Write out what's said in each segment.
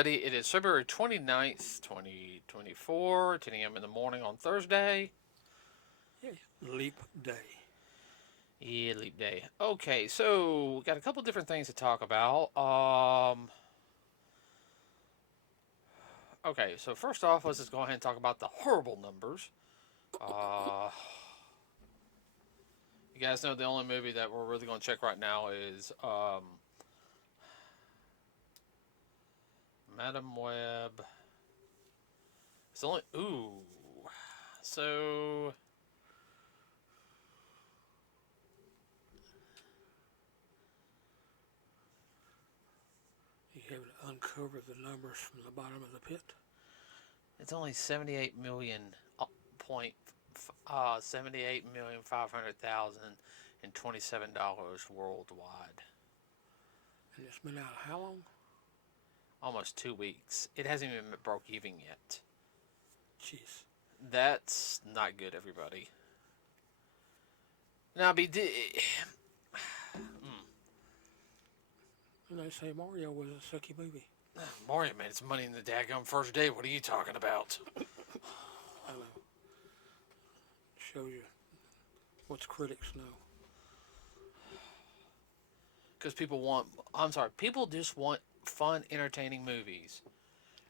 everybody. It is February 29th, 2024, 10 a.m. in the morning on Thursday. Yeah, leap day. Yeah, leap day. Okay, so we got a couple different things to talk about. Okay, so first off, let's just go ahead and talk about the horrible numbers. Uh, you guys know the only movie that we're really going to check right now is Madam Web. It's only so You have to uncover the numbers from the bottom of the pit. it's only 78,500,027 dollars worldwide. And it's been out how long? Almost 2 weeks. It hasn't even broke even yet. Jeez. That's not good, everybody. Now, And they say Mario was a sucky movie. Mario made its money in the daggum first day. What are you talking about? I know. Shows you what critics know. Because people just want fun, entertaining movies.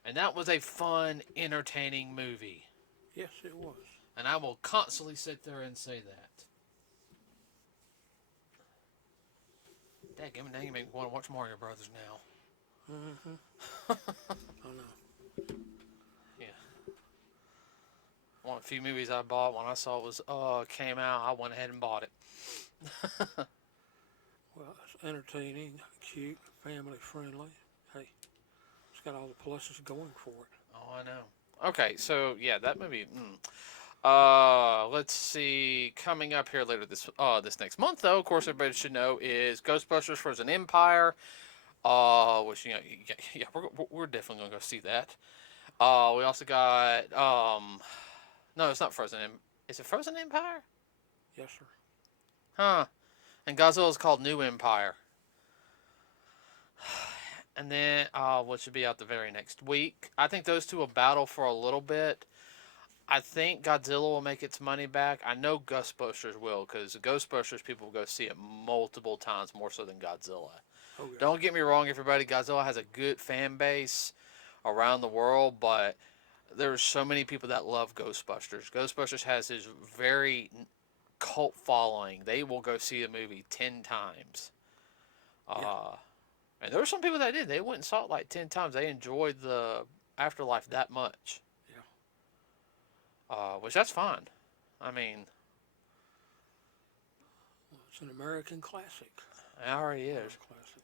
And that was a fun, entertaining movie. Yes, it was. And I will constantly sit there and say that. Dadgummit, now you make me want to watch Mario Brothers now. Mm-hmm. I know. Yeah. One of the few movies I bought when I saw it was came out, I went ahead and bought it. Well, it's entertaining, cute, family friendly. Hey, it's got all the pluses going for it. Oh, I know. Okay, so yeah, that movie. Let's see. Coming up here later this next month, though, of course, everybody should know is Ghostbusters: Frozen Empire. Which yeah, we're definitely gonna go see that. We also got no, it's not Frozen. Is it Frozen Empire? Yes, sir. Huh. And Godzilla's called New Empire. And then what should be out the very next week. I think those two will battle for a little bit. I think Godzilla will make its money back. I know Ghostbusters will, because Ghostbusters people will go see it multiple times more so than Godzilla. Oh, yeah. Don't get me wrong, everybody. Godzilla has a good fan base around the world, but there's so many people that love Ghostbusters. Ghostbusters has this very cult following. They will go see a movie 10 times. Yeah. And there were some people that did. They went and saw it like 10 times. They enjoyed the afterlife that much. Yeah. Which that's fine. I mean, Well, it's an American classic. it already is. Classic.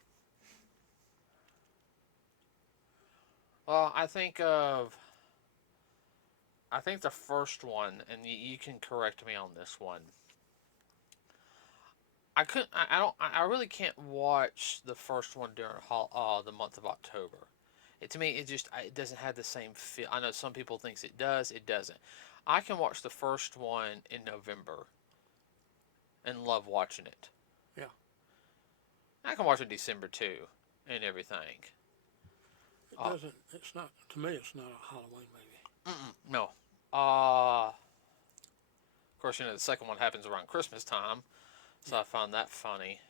Well, I think the first one, and you can correct me on this one. I couldn't. I don't. I really can't watch the first one during the month of October. To me, it doesn't have the same feel. I know some people thinks it does. It doesn't. I can watch the first one in November and love watching it. Yeah. I can watch it in December too, and everything. It doesn't. It's not. To me, it's not a Halloween movie. No. Of course, the second one happens around Christmas time, so I find that funny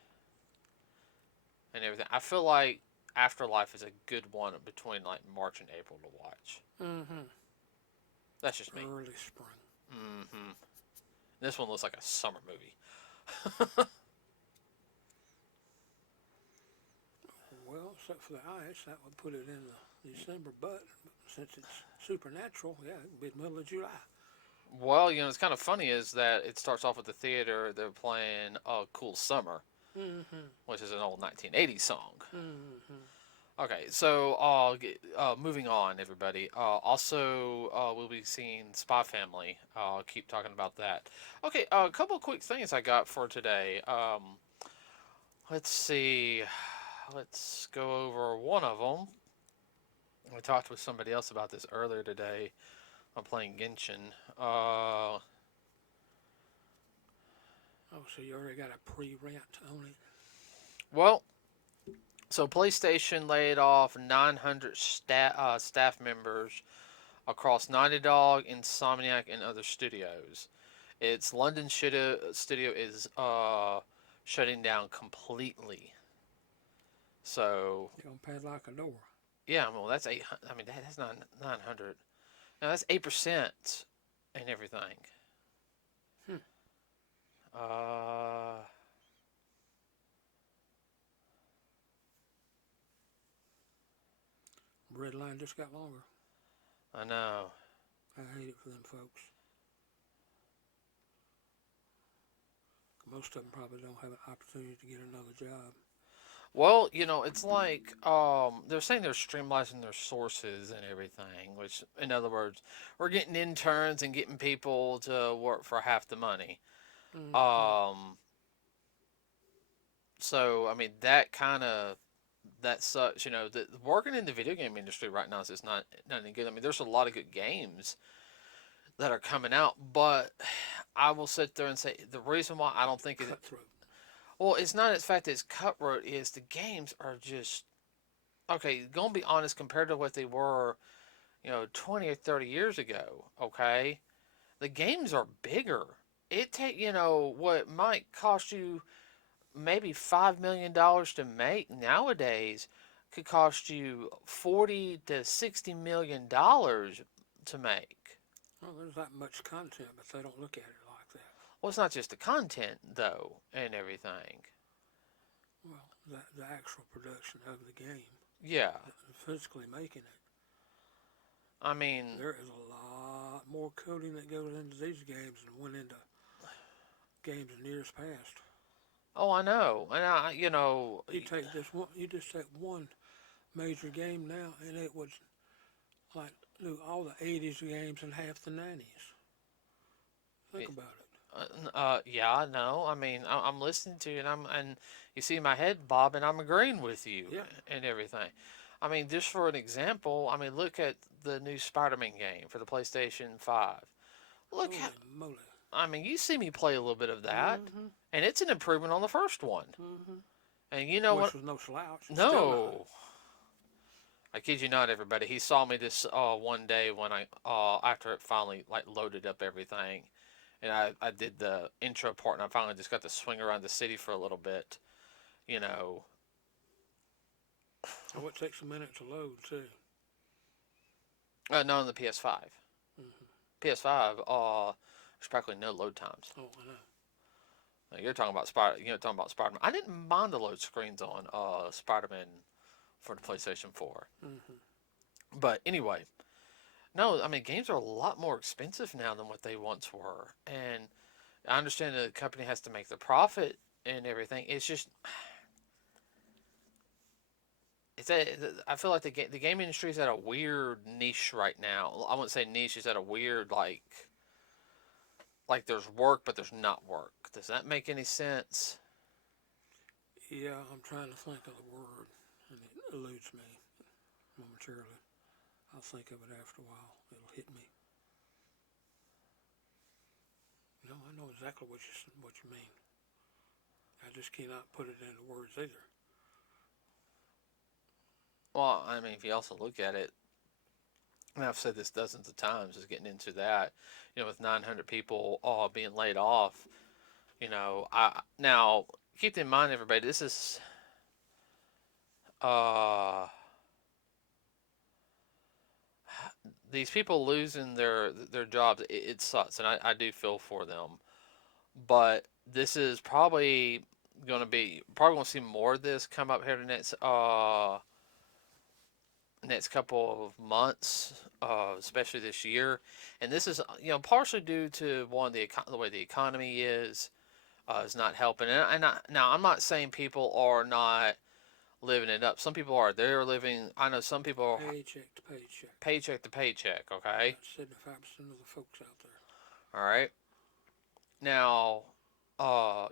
and everything. I feel like Afterlife is a good one between like March and April to watch. Mm-hmm. That's just me. Early spring. Mm-hmm. This one looks like a summer movie. Well, except for the ice, that would put it in the December, but since it's supernatural, yeah, it could be middle of July. Well, it's kind of funny is that it starts off with the theater. They're playing "Cool Summer," Mm-hmm. which is an old 1980s song. Mm-hmm. Okay, so moving on, everybody. Also, we'll be seeing Spy Family. I'll keep talking about that. Okay, a couple quick things I got for today. Let's see. Let's go over one of them. I talked with somebody else about this earlier today. I'm playing Genshin. Oh, so you already got a pre-rent on it? Well, So PlayStation laid off 900 staff members across Naughty Dog, Insomniac, and other studios. Its London studio is shutting down completely. So They're gonna padlock a door. yeah, well that's 800. I mean that's not 900. Now that's 8% and everything. Hmm. Uh, Red line just got longer. I know. I hate it for them folks. Most of them probably don't have an opportunity to get another job. Well, it's like they're saying they're streamlining their sources and everything, which in other words, we're getting interns and getting people to work for half the money. Mm-hmm. Um, so I mean that sucks. The working in the video game industry right now is just not any good. I mean, there's a lot of good games that are coming out, but I will sit there and say the reason why I don't think it. Cutthroat. Well, it's not the fact that it's cutthroat. Is the games are just okay. Gonna be honest, compared to what they were, 20 or 30 years ago. Okay, the games are bigger. It take what might cost you maybe $5 million to make nowadays could cost you 40 to 60 million dollars to make. Well, there's not much content, but they don't look at it like that. Well, it's not just the content though and everything. Well, the actual production of the game, Yeah, physically making it. I mean, There is a lot more coding that goes into these games than went into games in years past. oh, I know, and You take this one, you just take one major game now, and it was like do all the '80s games and half the '90s. Think about it. yeah, I know. I mean, I'm listening to you, and you see my head bob, and I'm agreeing with you Yeah. and everything. I mean, just for an example, I mean, look at the new Spider-Man game for the PlayStation 5. Look how, Holy moly. I mean, you see me play a little bit of that, Mm-hmm. and it's an improvement on the first one. Mm-hmm. And you know Which what? was no slouch. Still not. No, I kid you not, everybody. He saw me this one day when I after it finally like loaded up everything, and I did the intro part, and I finally just got to swing around the city for a little bit. You know, Oh, it takes a minute to load too. no, on the PS5. Mm-hmm. PS5, there's practically no load times. Oh, I know. Now, you're talking about Spider-Man. I didn't mind the load screens on Spider-Man for the PlayStation 4. Mm-hmm. But anyway, no, I mean games are a lot more expensive now than what they once were, and I understand the company has to make the profit and everything. It's just I feel like the game industry is at a weird niche right now. I wouldn't say niche. It's at a weird like there's work but there's not work. Does that make any sense? Yeah, I'm trying to think of the word, and it eludes me momentarily. I'll think of it after a while. It'll hit me. No, I know exactly what you mean. I just cannot put it into words either. Well, I mean, if you also look at it, and I've said this dozens of times, is getting into that. With 900 people all being laid off. I now keep in mind, everybody, this is uh these people losing their jobs. It sucks, and I do feel for them. But this is probably going to see more of this come up here the next couple of months, especially this year. And this is partially due to one the way the economy is not helping. Now I'm not saying people are not living it up. Some people are. They're living. I know some people are Paycheck to paycheck. paycheck to paycheck. Okay, That's 75% of the folks out there. all right. Now,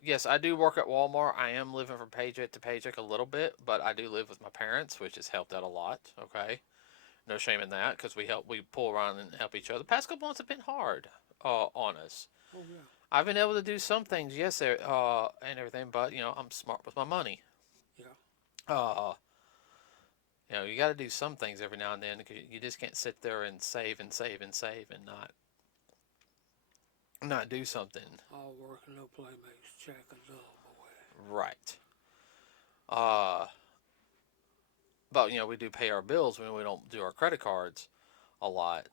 yes, I do work at Walmart. I am living from paycheck to paycheck a little bit, but I do live with my parents, which has helped out a lot. Okay, no shame in that because we pull around and help each other. The past couple months have been hard on us. Oh yeah. I've been able to do some things, yes, and everything, but I'm smart with my money. Yeah. You got to do some things every now and then. You just can't sit there and save and save and save and not do something. All work and no play makes Jack a dull boy. Right. Uh, but we do pay our bills when we don't do our credit cards a lot.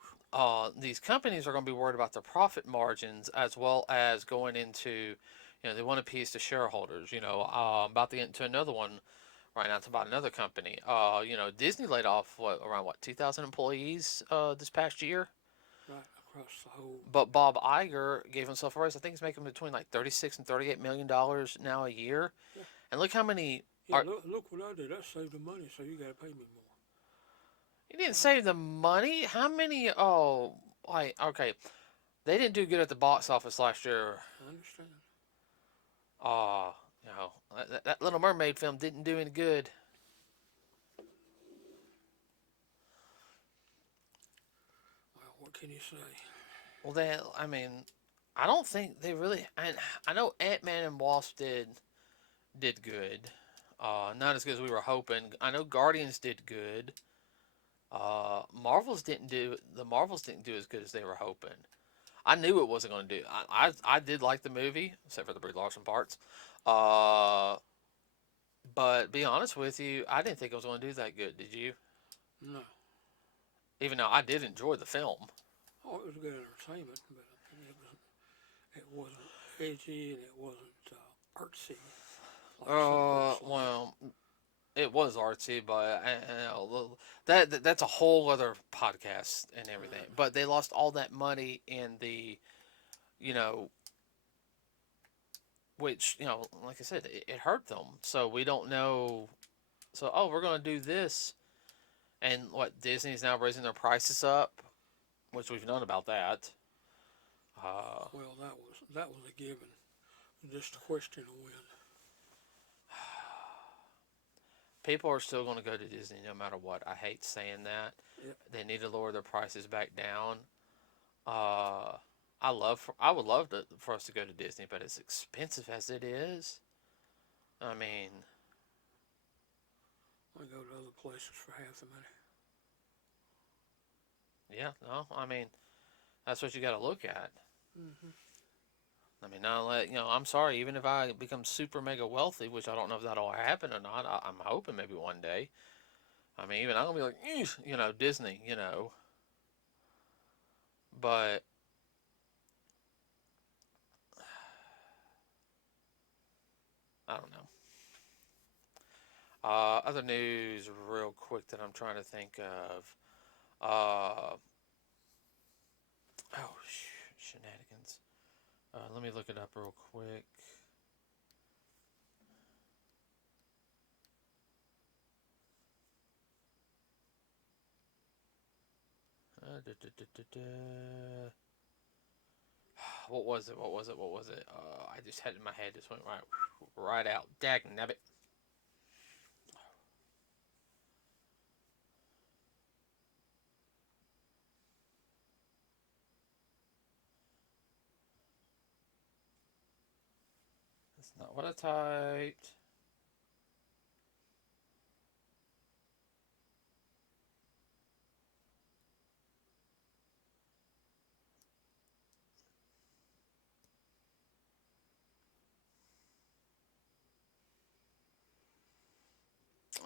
These companies are going to be worried about their profit margins as well as going into, they want to appease the shareholders. About to get into another one right now. It's about another company. Disney laid off around 2,000 employees this past year. Right across the whole. But Bob Iger gave himself a raise. I think he's making between like $36 and $38 million now a year. Yeah. And look how many. Yeah, look what I did. I saved the money, so you got to pay me more. You didn't save the money. How many? Oh, okay. They didn't do good at the box office last year. I understand. Oh, that Little Mermaid film didn't do any good. Well, what can you say? Well, I don't think they really. I know Ant-Man and Wasp did good. Not as good as we were hoping. I know Guardians did good. The Marvels didn't do as good as they were hoping. I knew it wasn't going to do. I did like the movie, except for the Brie Larson parts. But be honest with you, I didn't think it was going to do that good. Did you? No. Even though I did enjoy the film. Oh, it was good entertainment, but it wasn't edgy and it wasn't artsy. Well, it was artsy, but that's a whole other podcast and everything. But they lost all that money in the, which like I said, it hurt them. So we don't know. So we're gonna do this, and what Disney's now raising their prices up, which we've known about that. Well, that was a given. Just a question of when. People are still going to go to Disney no matter what. I hate saying that. Yep. They need to lower their prices back down. I would love for us to go to Disney, but as expensive as it is, I mean, I go to other places for half the money. Yeah, no, I mean, that's what you got to look at. Mm-hmm. I mean, I'm sorry, even if I become super mega wealthy, which I don't know if that'll happen or not, I'm hoping maybe one day. I mean, even I'm going to be like, Disney, But I don't know. Other news, real quick, that I'm trying to think of. Shenanigans. Let me look it up real quick. What was it? I just had it in my head. Just went right out. Dagnabbit. That's not what I typed.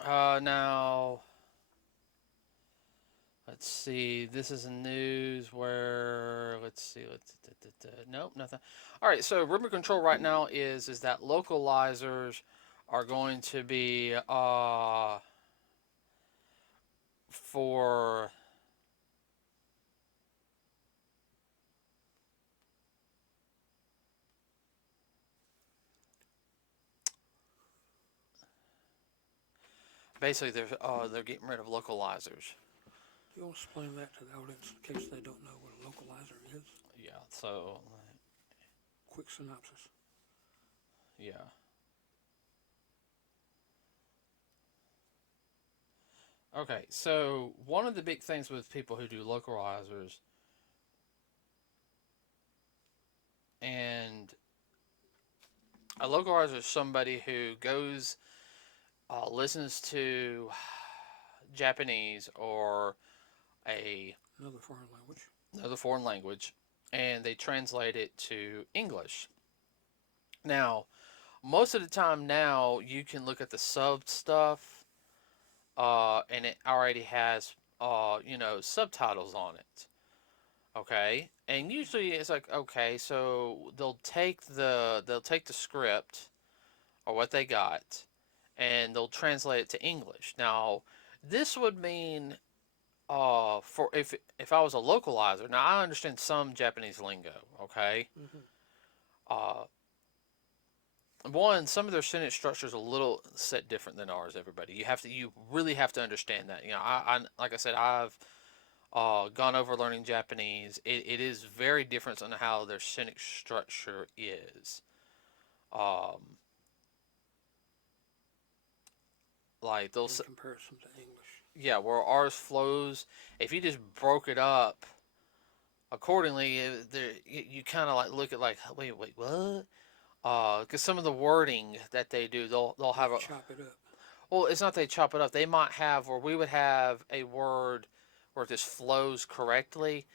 Now, let's see. This is news where nope, nothing. All right, so remote control right now is that localizers are going to be for basically they're getting rid of localizers. Do you want to explain that to the audience in case they don't know what a localizer is? Yeah. So. Quick synopsis. Yeah. Okay, so one of the big things with people who do localizers, and a localizer is somebody who goes, listens to Japanese or a Another foreign language. another foreign language, and they translate it to English. Now, most of the time now you can look at the sub stuff, and it already has subtitles on it. Okay, and usually it's like, okay, so they'll take the script or what they got, and they'll translate it to English. Now, this would mean for if I was a localizer. Now I understand some Japanese lingo. Okay, Mm-hmm. uh, one, some of their sentence structure is a little set different than ours. Everybody, you really have to understand that. I like I said, I've gone over learning Japanese. It is very different on how their sentence structure is. Um, like In those, comparison to English. yeah, where ours flows. If you just broke it up accordingly, you kind of like look at like, wait, what? Because some of the wording that they do, they'll have a. Chop it up. Well, it's not they chop it up. They might have, or we would have a word where this flows correctly.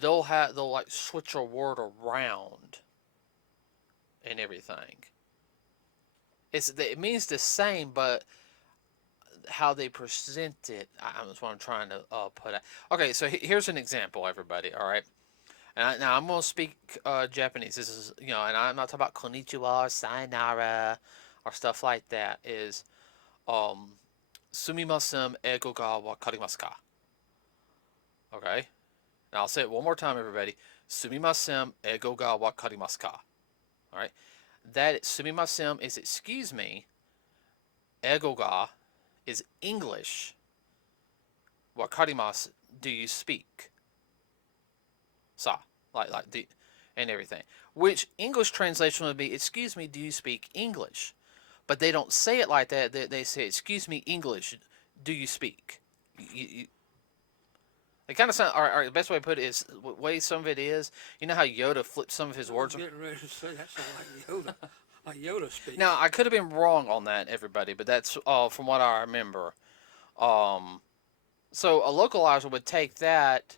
They'll like switch a word around and everything. It means the same, but how they present it, that's what I'm trying to put out. Okay, so here's an example, everybody. All right, now I'm gonna speak Japanese. This is and I'm not talking about konnichiwa or sayonara or stuff like that. Is um, sumimasen ego ga wakarimasu ka? Okay, now I'll say it one more time, everybody. Sumimasen ego ga wakarimasu ka? All right, that sumimasen is excuse me. Ego ga is English. Wakarimasu, do you speak? Sa, like the, and everything. Which English translation would be, excuse me, do you speak English? But they don't say it like that. They say, excuse me, English, do you speak? It kind of sound. Or the best way to put it is, the way some of it is. You know how Yoda flips some of his I was words. getting ready to say that sounds like Yoda. Like Yoda speaks. Now I could have been wrong on that, everybody, but that's from what I remember. Um, so a localizer would take that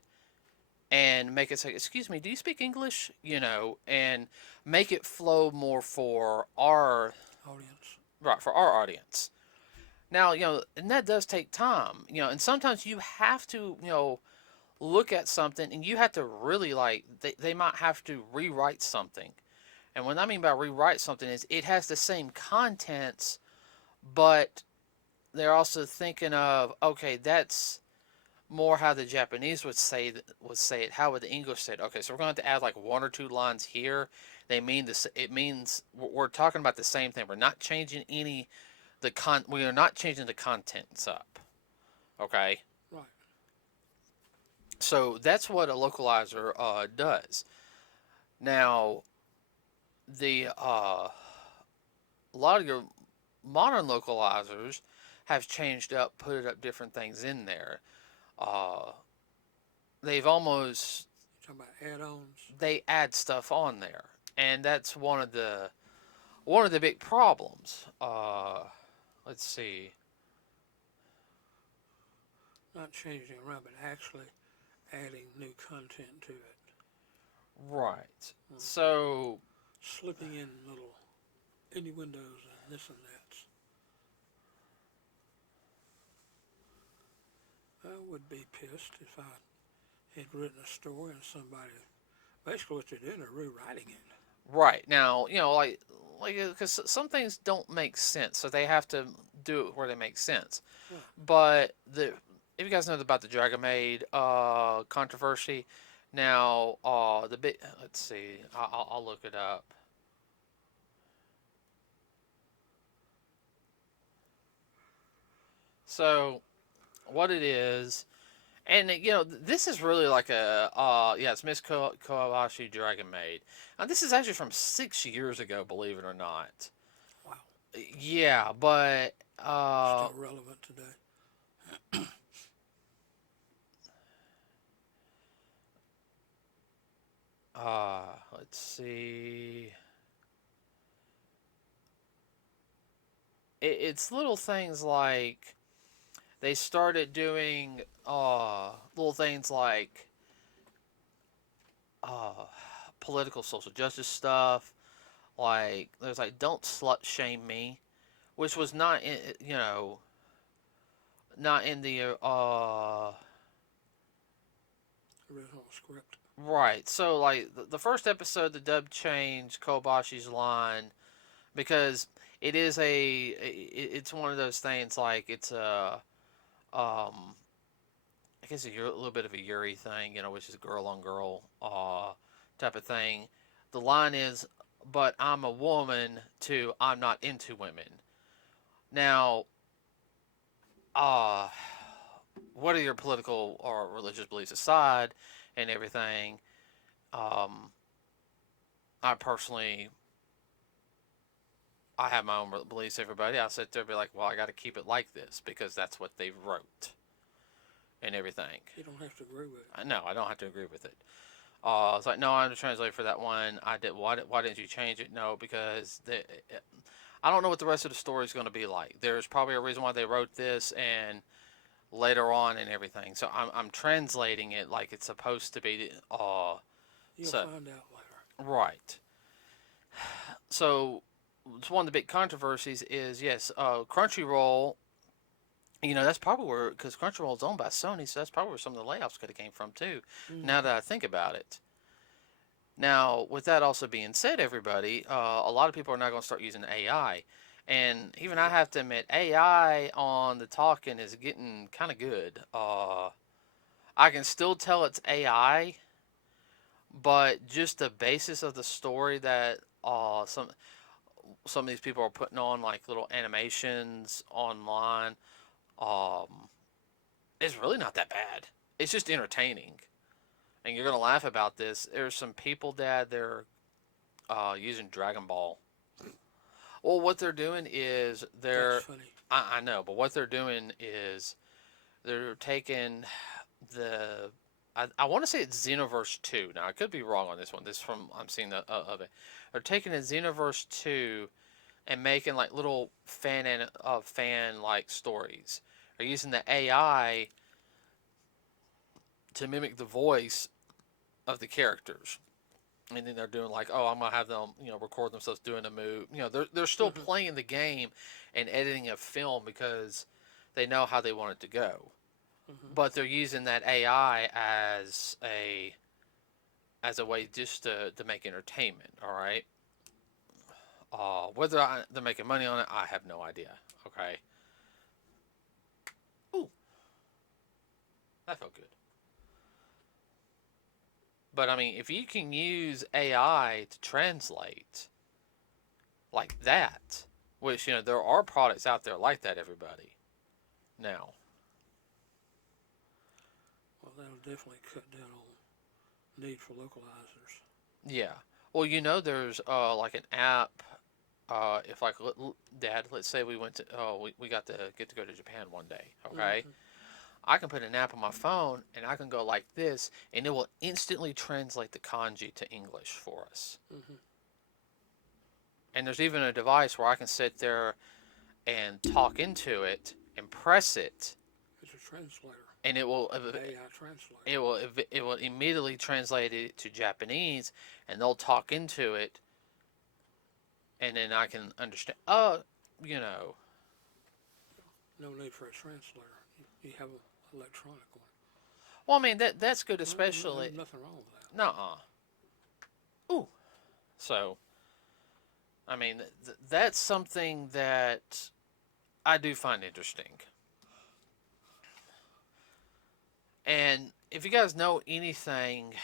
and make it say, "Excuse me, do you speak English?" And make it flow more for our Audience. right for our audience. Now, and that does take time, and sometimes you have to, look at something and you have to really like they might have to rewrite something. And what I mean by rewrite something is it has the same contents, but they're also thinking of, okay, that's more how the Japanese would say it. How would the English say it? Okay, so we're going to have to add like one or two lines here. They mean this. It means we're talking about the same thing. We're not changing any We are not changing the contents up. Okay. Right. So that's what a localizer does. Now, the a lot of your modern localizers have changed up, put up different things in there. Uh, they've almost You're talking about add-ons. they add stuff on there, and that's one of the big problems. Let's see. Not changing around, but actually adding new content to it. Right. Mm. So Slipping in little innuendos and this and that. I would be pissed if I had written a story and somebody, basically what they're doing, they're rewriting it. right now, like because some things don't make sense, so they have to do it where they make sense. Yeah. But if you guys know about the Dragon Maid controversy, now the bit let's see, I'll look it up. So what it is, and this is really like a yeah, it's Miss Kobayashi Dragon Maid. Now this is actually from 6 years ago, believe it or not. Wow. Yeah, but Still relevant today. let's see. It's little things like they started doing little things like uh, political social justice stuff. Like there's like don't slut shame me, which was not in, not in the Original script. right. So like the first episode, the dub changed Kobashi's line because it is it's one of those things like it's a um I guess a little bit of a Yuri thing, which is girl on girl type of thing. The line is, "But I'm a woman," to "I'm not into women." Now, uh, what are your political or religious beliefs aside and everything? Um, I personally, I have my own beliefs. Everybody, I sit there and be like, well, I got to keep it like this because that's what they wrote and everything. You don't have to agree with it. No, I don't have to agree with it. It's like, no, I'm the translator for that one. I did. Why didn't you change it? No, because I don't know what the rest of the story is going to be like. There's probably a reason why they wrote this, and later on and everything. So I'm translating it like it's supposed to be. You'll So find out later. right. So it's one of the big controversies is yes, Crunchyroll. That's probably where because Crunchyroll is owned by Sony, so that's probably where some of the layoffs could have came from too. Now that I think about it. Now, with that also being said, everybody, a lot of people are now going to start using AI. And even I have to admit, AI on the talking is getting kind of good. I can still tell it's AI, but just the basis of the story that some of these people are putting on, like little animations online, um, is really not that bad. It's just entertaining. And you're going to laugh about this. There's some people that they're using Dragon Ball. Well, what they're doing is That's funny. I know, but what they're doing is they're taking the. I want to say it's Xenoverse 2. Now, I could be wrong on this one. This is from, I'm seeing of it. They're taking a Xenoverse 2 and making like little fan like stories. They're using the AI to mimic the voice of the characters. And then they're doing like, oh, I'm gonna have them, record themselves doing a move. They're still playing the game and editing a film because they know how they want it to go. But they're using that AI as a way just to make entertainment. All right. Whether they're making money on it, I have no idea. Okay. Ooh, that felt good. But I mean, if you can use AI to translate like that, which there are products out there like that, everybody. Now, Well, that'll definitely cut down on need for localizers. yeah. Well, there's like an app. If like Dad, let's say we went to we got to get to go to Japan one day. Okay, I can put an app on my phone and I can go like this, and it will instantly translate the kanji to English for us. And there's even a device where I can sit there and talk into it and press it, It's a translator. and it will AI translator. it will immediately translate it to Japanese, and they'll talk into it, and then I can understand. No need for a translator. You have an electronic one. Well, I mean that's good, especially. There's nothing wrong with that. Nuh-uh. Ooh. So, I mean, that's something that I do find interesting. And if you guys know anything,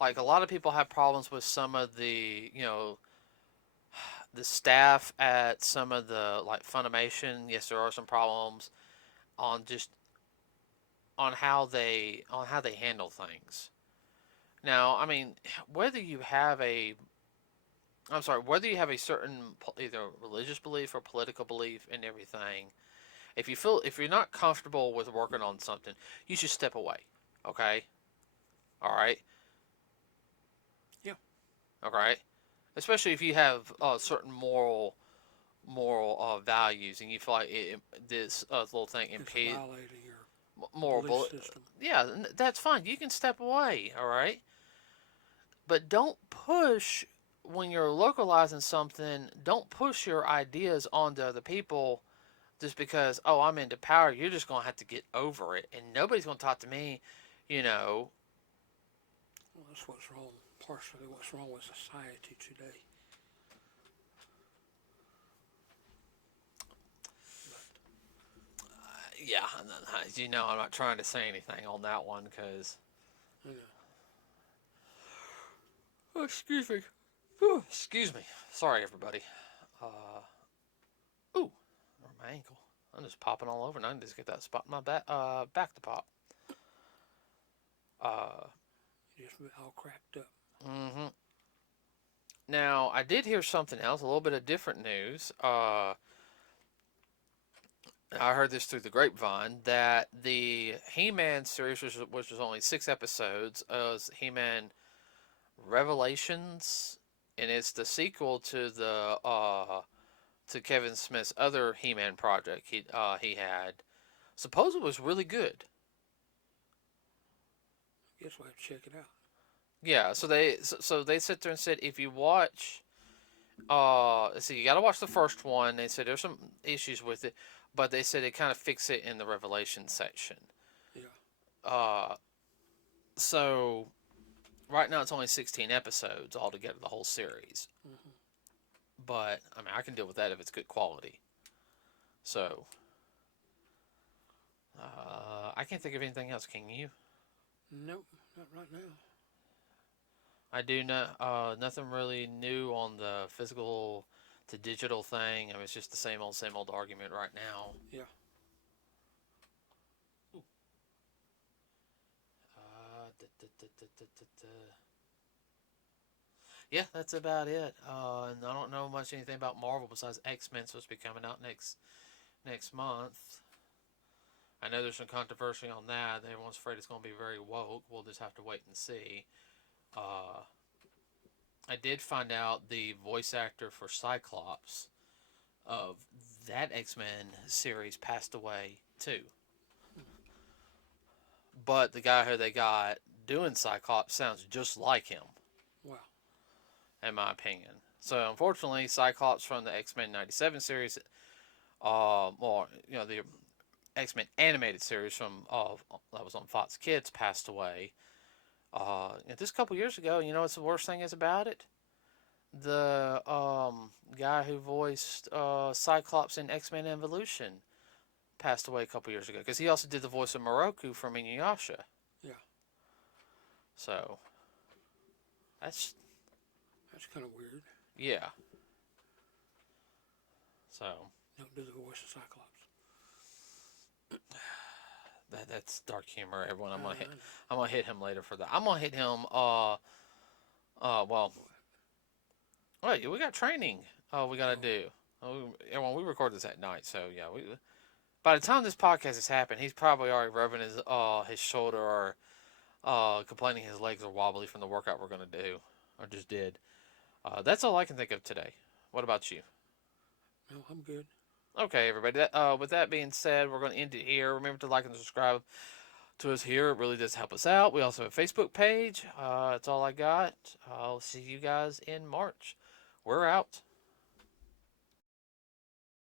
like a lot of people have problems with some of the staff at some of the like Funimation. Yes, there are some problems on just on how they handle things. Now, I mean, whether you have a I'm sorry, whether you have a certain either religious belief or political belief in everything, if you're not comfortable with working on something, you should step away. Okay? All right? Yeah. All right? Especially if you have certain moral moral values, and you feel like this little thing It's impedes violating your moral belief bullet, system. yeah, that's fine. You can step away, all right, but don't push when you're localizing something. Don't push your ideas onto other people just because I'm into power. You're just gonna have to get over it, and nobody's gonna talk to me, you know. Well, that's what's wrong. Partially, what's wrong with society today. Yeah, you know, I'm not trying to say anything on that one because. You know, Oh, excuse me. Whew, excuse me. Sorry, everybody. Ooh, or my ankle. I'm just popping all over, and I can just get that spot in my back to pop. Uh, you just all cracked up. mm-hmm. Now, I did hear something else, a little bit of different news. I heard this through the grapevine that the He-Man series, which was only 6 episodes, is He-Man Revelations, and it's the sequel to the to Kevin Smith's other He-Man project he had. Suppose it was really good. Guess we'll have to check it out. Yeah, so they sit there and said if you watch so you got to watch the first one. They said there's some issues with it, but they said they kind of fix it in the Revelation section. Yeah. Uh so right now it's only 16 episodes altogether, the whole series. Mm-hmm. But I mean, I can deal with that if it's good quality. So I can't think of anything else. Can you? Nope, not right now. I do not. Nothing really new on the physical to digital thing. I mean, it's just the same old argument right now. Yeah. Yeah, that's about it. And I don't know much anything about Marvel besides X-Men supposed to be coming out next month. I know there's some controversy on that. Everyone's afraid it's going to be very woke. We'll just have to wait and see. Uh, I did find out the voice actor for Cyclops of that X-Men series passed away too. But the guy who they got doing Cyclops sounds just like him. Wow. In my opinion. So unfortunately, Cyclops from the X-Men '97 series, the X-Men animated series from that was on Fox Kids, passed away. Just a couple years ago. You know what's the worst thing is about it? The guy who voiced Cyclops in X-Men Evolution passed away a couple years ago because he also did the voice of Moroku from Inuyasha. Yeah. So that's kind of weird. yeah. So Don't do the voice of Cyclops. that's dark humor, everyone. I'm gonna hit him later for that. I'm gonna hit him. Well, wait, we got training. We gotta do. Everyone, we record this at night, so yeah. By the time this podcast has happened, he's probably already rubbing his shoulder or complaining his legs are wobbly from the workout we're gonna do or just did. That's all I can think of today. What about you? No, I'm good. Okay, everybody. With that being said, we're going to end it here. Remember to like and subscribe to us here. It really does help us out. We also have a Facebook page. That's all I got. I'll see you guys in March. We're out.